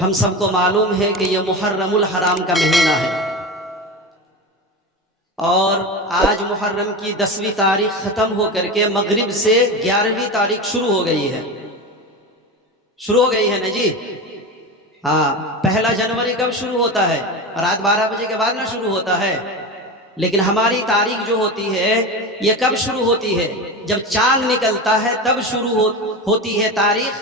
हम सबको मालूम है कि ये मुहर्रमुल हराम का महीना है और आज मुहर्रम की 10वीं तारीख ख़त्म होकर के मगरिब से 11वीं तारीख शुरू हो गई है। शुरू हो गई है ना जी। हाँ, 1 जनवरी कब शुरू होता है? रात 12 बजे के बाद ना शुरू होता है। लेकिन हमारी तारीख जो होती है ये कब शुरू होती है? जब चांद निकलता है तब शुरू होती है तारीख,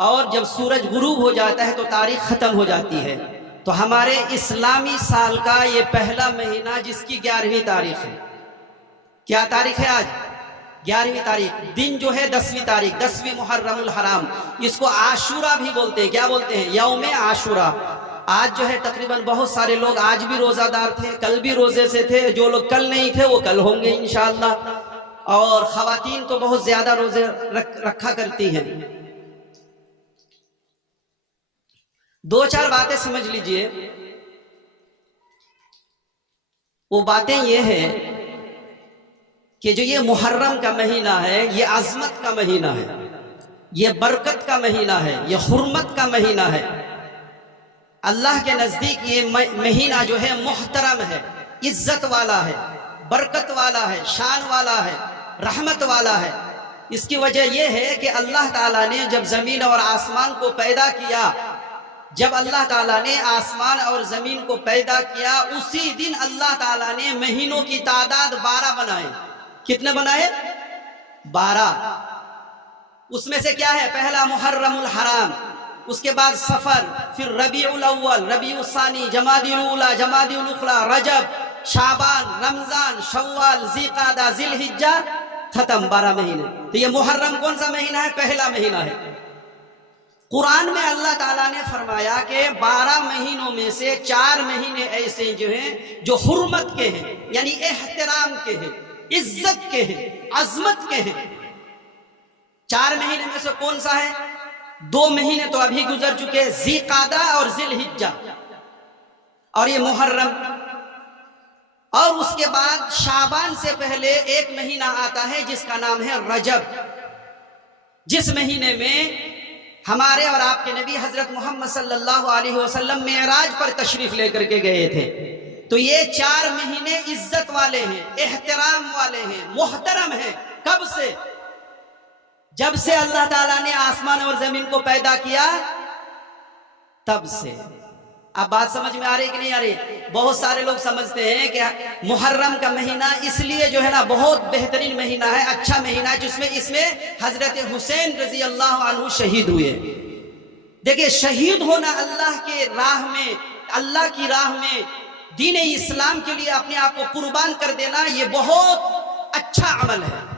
और जब सूरज गुरूब हो जाता है तो तारीख ख़त्म हो जाती है। तो हमारे इस्लामी साल का ये पहला महीना जिसकी 11वीं तारीख है, क्या तारीख है आज? 11वीं तारीख। दिन जो है 10वीं तारीख, 10वीं मुहर्रमुल हराम। इसको आशूरा भी बोलते हैं। क्या बोलते हैं? यौमे आशूरा। आज जो है तकरीबन बहुत सारे लोग आज भी रोजादार थे, कल भी रोजे से थे। जो लोग कल नहीं थे वो कल होंगे इंशाअल्लाह। और खवातीन तो बहुत ज्यादा रोजे रखा करती हैं। 2-4 बातें समझ लीजिए। वो बातें ये है कि जो ये मुहर्रम का महीना है ये अजमत का महीना है, ये बरकत का महीना है, ये हुर्मत का महीना है। अल्लाह के नजदीक ये महीना जो है मुहतरम है, इज्जत वाला है, बरकत वाला है, शान वाला है, रहमत वाला है। इसकी वजह यह है कि अल्लाह ताला ने जब जमीन और आसमान को पैदा किया, जब अल्लाह ताला ने आसमान और जमीन को पैदा किया, उसी दिन अल्लाह ताला ने महीनों की तादाद 12 बनाए। कितने बनाए? 12। उसमें से क्या है? पहला मुहर्रमुल हराम, उसके बाद सफर, फिर रबीउल अव्वल, रबीउल सानी, जमादिउल ऊला, जमादिउल उखरा, रजब, शाबान, रमजान, शव्वाल, ज़िलक़ादा, ज़िलहिज्जा, खत्म 12 महीने। तो ये मुहर्रम कौन सा महीना है? पहला महीना है। कुरान में अल्लाह ताला ने फरमाया कि 12 महीनों में से 4 महीने ऐसे जो हैं जो हुर्मत के हैं, यानी एहतराम के हैं, इज्जत के हैं, अजमत के हैं। 4 महीने में से कौन सा है? 2 महीने तो अभी गुजर चुके, ज़िलक़ादा और ज़िलहिज्जा, और ये मुहर्रम। और उसके बाद शाबान से पहले एक महीना आता है जिसका नाम है रजब, जिस महीने में हमारे और आपके नबी हजरत मोहम्मद सल्लल्लाहु अलैहि वसल्लम मेराज पर तशरीफ लेकर के गए थे। तो ये 4 महीने इज्जत वाले हैं, एहतराम वाले हैं, मुहतरम हैं। कब से? जब से अल्लाह ताला ने आसमान और जमीन को पैदा किया तब से। अब बात समझ में आ रही कि नहीं आ रही? बहुत सारे लोग समझते हैं कि मुहर्रम का महीना इसलिए जो है ना बहुत बेहतरीन महीना है, अच्छा महीना है, जिसमें इसमें हजरत हुसैन रजी अल्लाह अन्हु शहीद हुए। देखिए, शहीद होना अल्लाह के राह में, अल्लाह की राह में, दीन इस्लाम के लिए अपने आप को कुर्बान कर देना, ये बहुत अच्छा अमल है।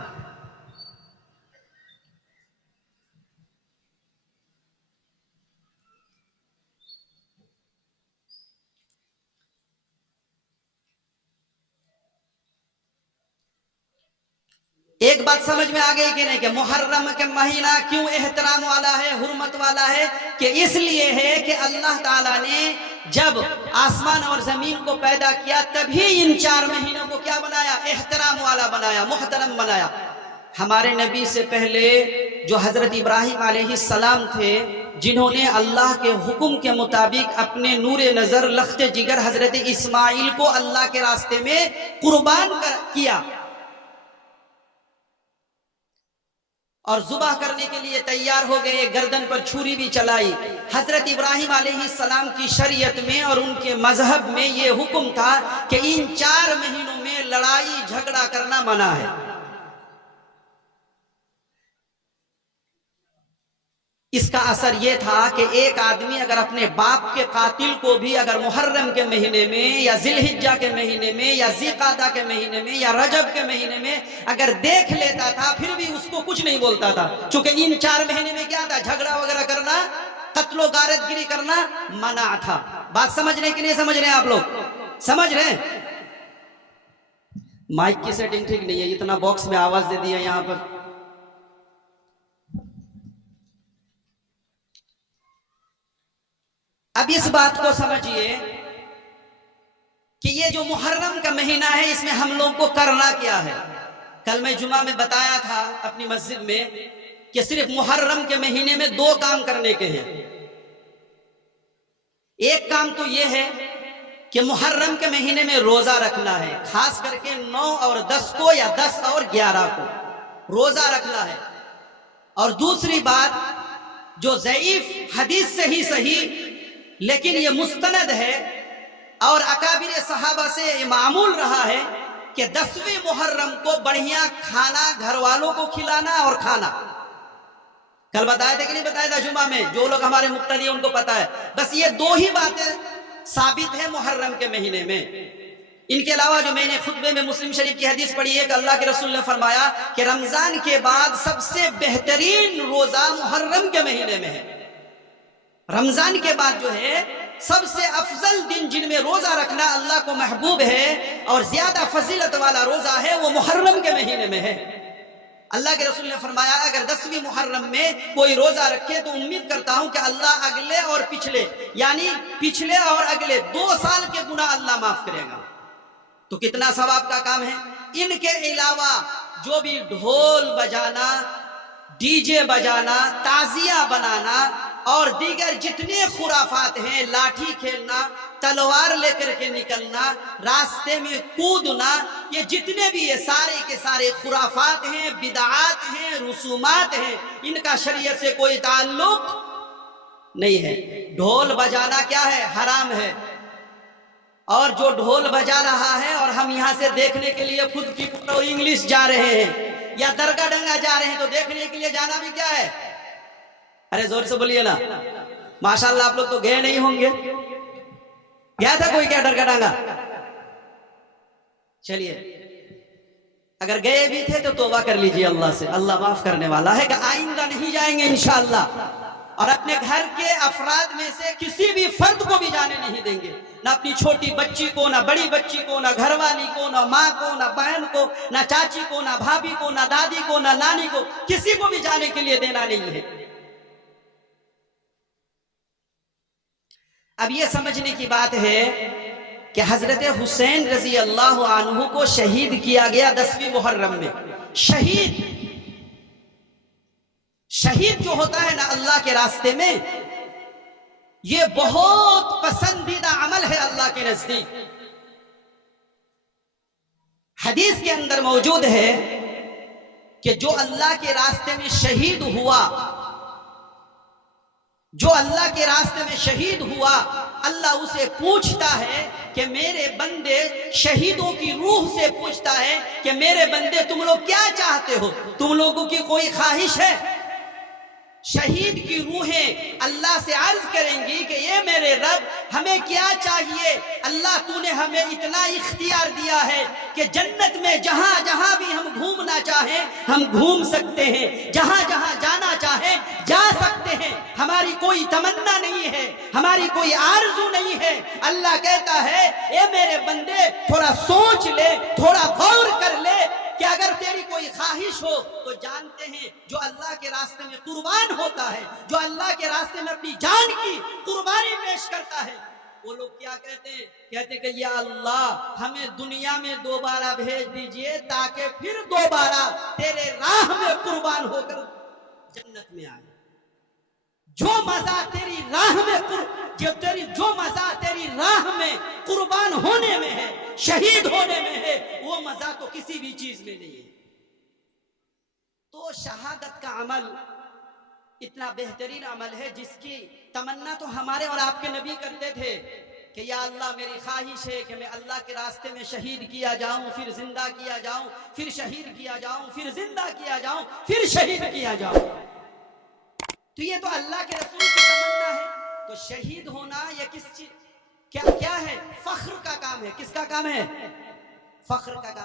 एक बात समझ में आ गई कि नहीं कि मुहर्रम का महीना क्यों एहतराम वाला है, हुर्मत वाला है? कि इसलिए है कि अल्लाह ताला ने जब आसमान और जमीन को पैदा किया तभी इन 4 महीनों को क्या बनाया? एहतराम वाला बनाया, मुहतरम बनाया। हमारे नबी से पहले जो हजरत इब्राहिम अलैहिस्सलाम थे, जिन्होंने अल्लाह के हुक्म के मुताबिक अपने नूरे नजर लख्त जिगर हजरत इस्माइल को अल्लाह के रास्ते में कुर्बान किया और जुबाह करने के लिए तैयार हो गए, गर्दन पर छुरी भी चलाई। हजरत इब्राहिम अलैहिस्सलाम की शरीयत में और उनके मजहब में ये हुक्म था कि इन 4 महीनों में लड़ाई झगड़ा करना मना है। इसका असर यह था कि एक आदमी अगर अपने बाप के कातिल को भी अगर मुहर्रम के महीने में या ज़िलहिज्जा के महीने में या ज़िलक़ादा के महीने में या रजब के महीने में अगर देख लेता था, फिर भी उसको कुछ नहीं बोलता था, क्योंकि इन 4 महीने में क्या था? झगड़ा वगैरह करना, कत्लो गारतगिरी करना मना था। बात समझ रहे कि नहीं समझ रहे? आप लोग समझ रहे? माइक की सेटिंग ठीक नहीं है, इतना बॉक्स में आवाज दे दिया यहां पर। अब इस बात को समझिए कि ये जो मुहर्रम का महीना है इसमें हम लोग को करना क्या है। कल मैं जुमा में बताया था अपनी मस्जिद में कि सिर्फ मुहर्रम के महीने में 2 काम करने के हैं। एक काम तो यह है कि मुहर्रम के महीने में रोजा रखना है, खास करके 9 और 10 को या 10 और 11 को रोजा रखना है। और दूसरी बात, जो ज़ईफ हदीस से ही सही लेकिन ये मुस्तनद है और अकाबिर सहाबा से ये मामूल रहा है कि 10वीं मुहर्रम को बढ़िया खाना घर वालों को खिलाना और खाना। कल बताया था कि नहीं बताया था जुमा में? जो लोग हमारे मुक्तदी उनको पता है। बस ये 2 ही बातें साबित है मुहर्रम के महीने में। इनके अलावा जो मैंने खुतबे में मुस्लिम शरीफ की हदीस पढ़ी है कि अल्लाह के रसूल ने फरमाया कि रमजान के बाद सबसे बेहतरीन रोजा मुहर्रम के महीने में है। रमजान के बाद जो है सबसे अफजल दिन जिनमें रोजा रखना अल्लाह को महबूब है और ज्यादा फजीलत वाला रोजा है, वो मुहर्रम के महीने में है। अल्लाह के रसूल ने फरमाया अगर 10वीं मुहर्रम में कोई रोजा रखे तो उम्मीद करता हूं कि अल्लाह अगले और पिछले, यानी पिछले और अगले 2 साल के गुनाह अल्लाह माफ करेगा। तो कितना सवाब का काम है। इनके अलावा जो भी ढोल बजाना, डीजे बजाना, ताजिया बनाना और दीगर जितने खुराफात हैं, लाठी खेलना, तलवार लेकर के निकलना, रास्ते में कूदना, ये जितने भी ये सारे के सारे खुराफात हैं, बिदआत हैं, रसूमात हैं, इनका शरीयत से कोई ताल्लुक नहीं है। ढोल बजाना क्या है? हराम है। और जो ढोल बजा रहा है और हम यहाँ से देखने के लिए खुद की इंग्लिश जा रहे हैं या दरगाह डंगा जा रहे हैं, तो देखने के लिए जाना भी क्या है? अरे जोर से बोलिए ना। माशाल्लाह आप लोग तो गए नहीं होंगे। गया था कोई क्या दरगाह डंगा? चलिए, अगर गए भी थे तो तौबा कर लीजिए अल्लाह से, अल्लाह माफ करने वाला है कि आइंदा नहीं जाएंगे इंशाअल्लाह। और अपने घर के अफराद में से किसी भी फर्द को भी जाने नहीं देंगे, ना अपनी छोटी बच्ची को, ना बड़ी बच्ची को, ना घरवाली को, ना माँ को, ना बहन को, ना चाची को, ना भाभी को, ना दादी को, ना नानी को, किसी को भी जाने के लिए देना नहीं है। अब ये समझने की बात है कि हजरत हुसैन रजी अल्लाह अन्हु को शहीद किया गया 10वीं मुहर्रम में। शहीद जो होता है ना अल्लाह के रास्ते में, ये बहुत पसंदीदा अमल है अल्लाह के नजदीक। हदीस के अंदर मौजूद है कि जो अल्लाह के रास्ते में शहीद हुआ, जो अल्लाह के रास्ते में शहीद हुआ, अल्लाह उसे पूछता है कि मेरे बंदे, शहीदों की रूह से पूछता है कि मेरे बंदे तुम लोग क्या चाहते हो? तुम लोगों की कोई ख्वाहिश है? शहीद की रूहें अल्लाह से अर्ज करेंगी कि ये मेरे रब, हमें क्या चाहिए? अल्लाह तूने हमें इतना इख्तियार दिया है कि जन्नत में जहां जहां भी हम घूमना चाहें हम घूम सकते हैं, जहां जहां जाना चाहें जा सकते हैं। हमारी कोई तमन्ना नहीं है, हमारी कोई आरज़ू नहीं है। अल्लाह कहता है ए मेरे बंदे, थोड़ा सोच ले, थोड़ा गौर कर ले कि अगर तेरी कोई ख्वाहिश हो तो जानते हैं जो अल्लाह के रास्ते में कुर्बान होता है, जो अल्लाह के रास्ते में अपनी जान की कुर्बानी पेश करता है, वो लोग क्या कहते हैं? कहते कि या अल्लाह हमें दुनिया में दोबारा भेज दीजिए ताकि फिर दोबारा तेरे राह में कुर्बान होकर जन्नत में आए। जो मजा तेरी राह में जो मजा तेरी राह में कुर्बान होने में है, शहीद होने में है, वो मजा तो किसी भी चीज में नहीं है। तो शहादत का अमल इतना बेहतरीन अमल है जिसकी तमन्ना तो हमारे और आपके नबी करते थे कि या अल्लाह मेरी ख्वाहिश है कि मैं अल्लाह के रास्ते में शहीद किया जाऊं, फिर जिंदा किया जाऊं, फिर शहीद किया जाऊं, फिर जिंदा किया जाऊं, फिर शहीद किया जाऊं। तो ये तो अल्लाह के रसूल की तमन्ना है। तो शहीद होना ये किस चीज क्या है? फख्र का काम है। किसका काम है? फख्र का काम।